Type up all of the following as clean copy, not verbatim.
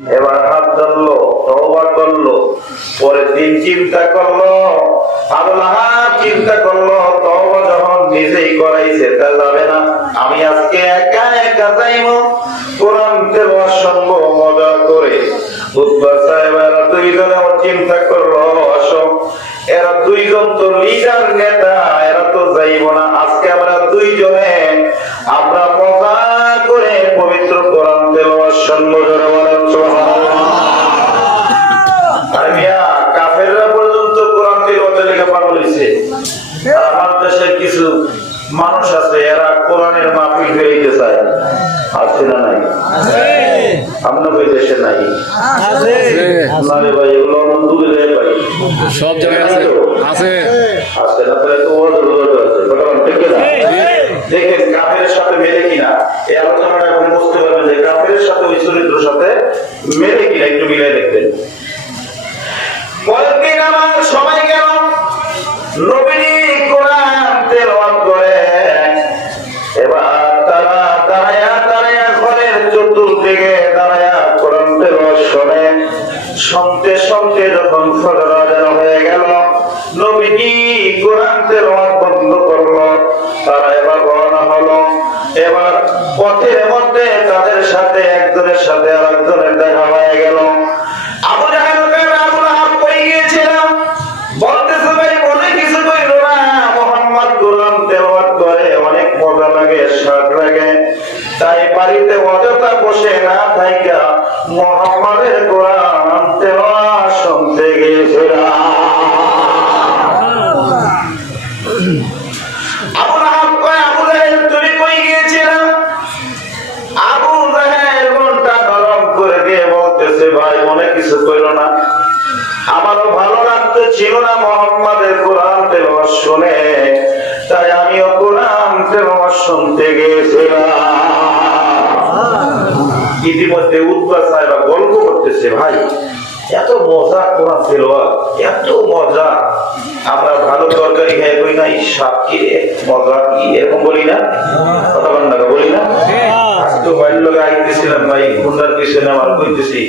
এবার হাত ধরলো, তওবা করলো, পরের দিন চিন্তা করলো, আবুল আহাব চিন্তা করলো তওবা যখন নিজেই করাইছে তা যাবে না, আমি আজকে একা একা যাইবো কোরআন তেলাওয়াত শুনবো মজা করে। উতবা সাহেব এরা দুইজনে চিন্তা করলো, আসো এরা দুইজন তো লিডার নেতা, এরা তো যাইবো না, আজকে আমরা দুইজনে আমরা মজা করে পবিত্র কোরআন তেলাওয়াত শুনবো। যারা বলেন সুবহানাল্লাহ। আর মিয়া কাফেররা পর্যন্ত কোরআন তেলাওয়াতের লেগে পাগল হইছে। আমার দেশের কিছু মানুষ আছে এরা কোরআনের মাহফিল হইতে চায়, আছে না নাই? আপনার ওই দেশে নাই? না রে ভাই, এগুলো আমার দূরে রে ভাই, সব জায়গায় আছে আছে আছে না? তাহলে তো ওদের আছে, বলেন ঠিক না? দেখেন কাফেরের সাথে মেলে কিনা, এই আলোচনাটা এখন বুঝতে পারবেন যে কাফেরের সাথে ওই চরিত্রের সাথে মেলে কিনা, একটু মিলাই দেখবেন। পরের দিন আমার সবাই গেল নবীজি কোরআন তেলাওয়াত করে। এবার তারা দাঁড়ায়া দাঁড়ায়া ঘরের চতুর্দিকে দাঁড়ায়া কোরআন তেলাওয়াত শুনে। শুনতে শুনতে যখন ফজর আযান হয়ে গেল, নবীজি কোরআন তেলাওয়াত বন্ধ করলো, তারা এবার রওনা হলো। এবার পথের মধ্যে তাদের সাথে একজনের সাথে আরেকজনের দেখা হয়ে গেল। আবু জাহেল আবুল আহাব কই গিয়েছিলাম বলতেছে, ভাই মনে কিছু কইল না, মুহাম্মদ কোরআন তেলাওয়াত করে অনেক মজা লাগে, স্বাদ লাগে, তাই বাড়িতে অযথা বসে না থাইকা মুহাম্মাদের কোরআন তেলাওয়াত শুনতে গিয়েছিলাম। আবু আহাব কয়, আবু জাহেল তুমি কই গিয়েছিলা? আবু জাহেল মনটা নরম করে দিয়ে বলতেছে, ভাই মনে কিছু কইল না, আমারও ভালো লাগতে ছিল না মুহাম্মাদের কোরআন তেলাওয়াত শুনে, তাই আমিও কোরআন তেলাওয়াত শুনতে গিয়েছিলাম। ইতিমধ্যে উতবা সাহেব গল্প করতেছে, ভাই এত মজা কোরআন তেলাওয়াত, এত মজা, আমরা ভালো তরকারি খাই কই না স্বাদ কি রে, মজা কি, এরকম বলি না? কথা বলেন না, বলি না? আজকে বাইরের লোক আইতেছিলাম ভাই, খুলনার পিছনে আমার কইতেছি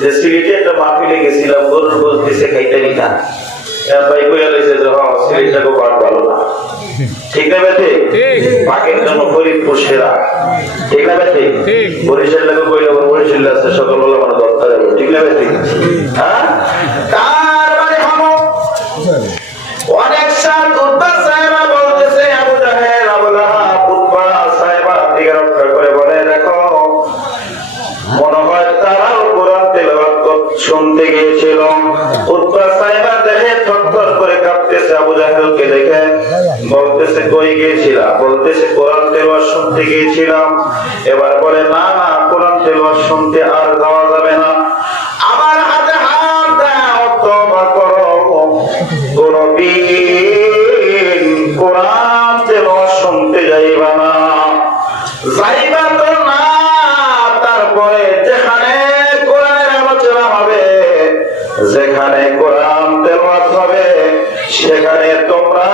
যে সিলেটে একটা মাহফিলে গেছিলাম, গরুর গোশত দিছে খাইতে না, ভাই কইয়া লইছে যে হ্যাঁ সিলেটটা খুব ভালো না, ঠিক না বেতে? পাকের জন্য ফরিদপুর সেরা, ঠিক না বেতে? বরিশাল লোক কইলে বরিশাল আছে সকালবেলা মানে দরকার, ঠিক না বেতে? হ্যাঁ, তার মানে হলো অনেক সাত উতবা সাহেব বলতেছে, আবু জাহেল আবুল আহাব উতবা সাহেব দিকে রক্ষা করে বলে, দেখো মনে হয় তারাও কোরআন তেলাওয়াত শুনতে গিয়েছিল। উতবা সাহেব দেখে থরথর করে কাঁপতেছে আবু জাহেলকে দেখে, বলতেছে কই গিয়েছিলা? বলতেছে কোরআন তেলাওয়াত শুনতে গিয়েছিলাম। এবার বলে, না না, কোরআন তেলাওয়াত শুনতে আর যাওয়া যাবে না, আমার হাতে হাত দাও, তওবা করো, কোনদিন কোরআন তেলাওয়াত শুনতে যাইবা না, যাইবা তো না, তারপরে যেখানে কোরআনের আলোচনা হবে, যেখানে কোরআন তেলাওয়াত হবে, সেখানে তোমরা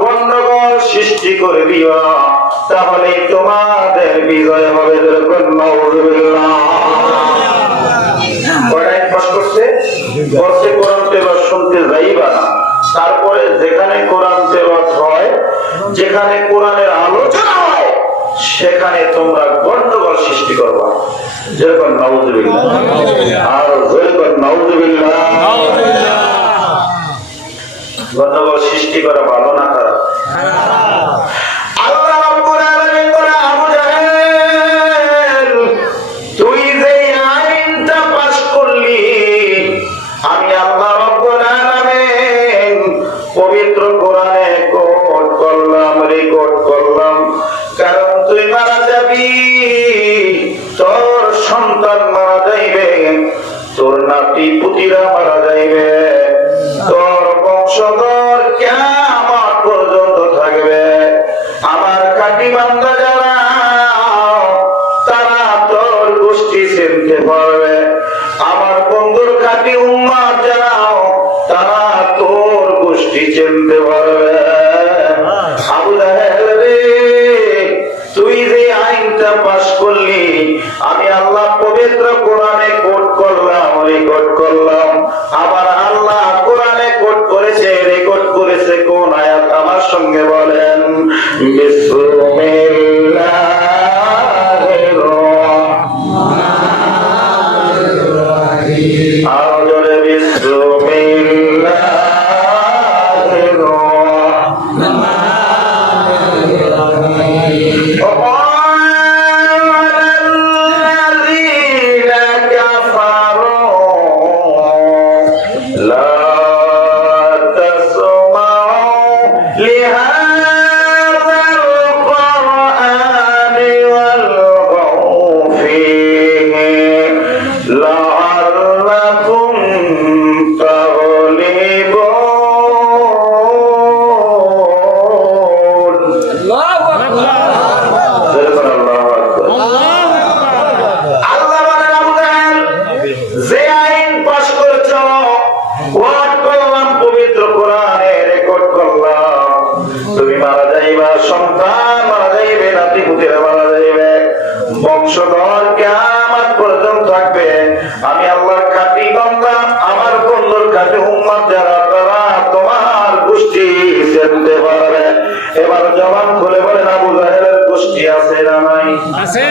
গন্ডগোল সৃষ্টি করে দিবা, তাহলে তোমাদের বিজয় হবে। নাউযুবিল্লাহ। কোরআন পাস করছে, বলছে কোরআন তেলাওয়াত শুনতে যাইবা না, তারপরে যেখানে কোরআন তেলাওয়াত হয়, যেখানে কোরআনের আলোচনা হয়, সেখানে তোমরা গন্ডগোল সৃষ্টি করবা। যেরকম নাউযুবিল্লাহ, আর যেরকম নাউযুবিল্লাহ। গন্ডগোল সৃষ্টি করা ভালো না খারাপ? আল্লাহ রাব্বুল আলামিন বলে, আবু জাহেল তুই যে আইনটা পাস করলি, আমি আল্লাহ রাব্বুল আলামিন পবিত্র কোরআনে কোট করলাম, রেকর্ড করলাম, কারণ তুই মারা যাবি, তোর সন্তান মারা যাইবে, তোর নাতি পুতিরা মারা যাইবে, তোর বংশধর কিয়ামত পর্যন্ত থাকবে, আমার খাঁটি বান্দা যারা তারা তোর গোষ্ঠী চিনতে পারবে, আমার বন্ধুর খাঁটি উম্মত যারা তারা তোর গোষ্ঠী চিনতে পারবে। আবু জাহেল রে, তুই যে আইনটা পাস করলি, আমি আল্লাহ পবিত্র কোরআনে কোট লাকুম তাগলিবুন। আল্লাহু আকবার। আল্লাহ বলেন, আবু জাহেল, যে আইন পাশ করেছ, ওয়াট করলাম, পবিত্র কোরআনে রেকর্ড করলাম, তুমি মারা যাইবা, সন্তান মারা যাইবে, নাতিপুতিরা মারা যাইবে, বংশধর কিয়ামত পর্যন্ত থাকবে। আমি আল্লাহর খাঁটি বান্দা, আমার বন্ধুর খাঁটি উম্মত যারা, তারা তোমার গোষ্ঠী চেনতে পারবে। এবার জবান খুলে বলেন, আবু জাহেলের গোষ্ঠী আছে না নাই? আছে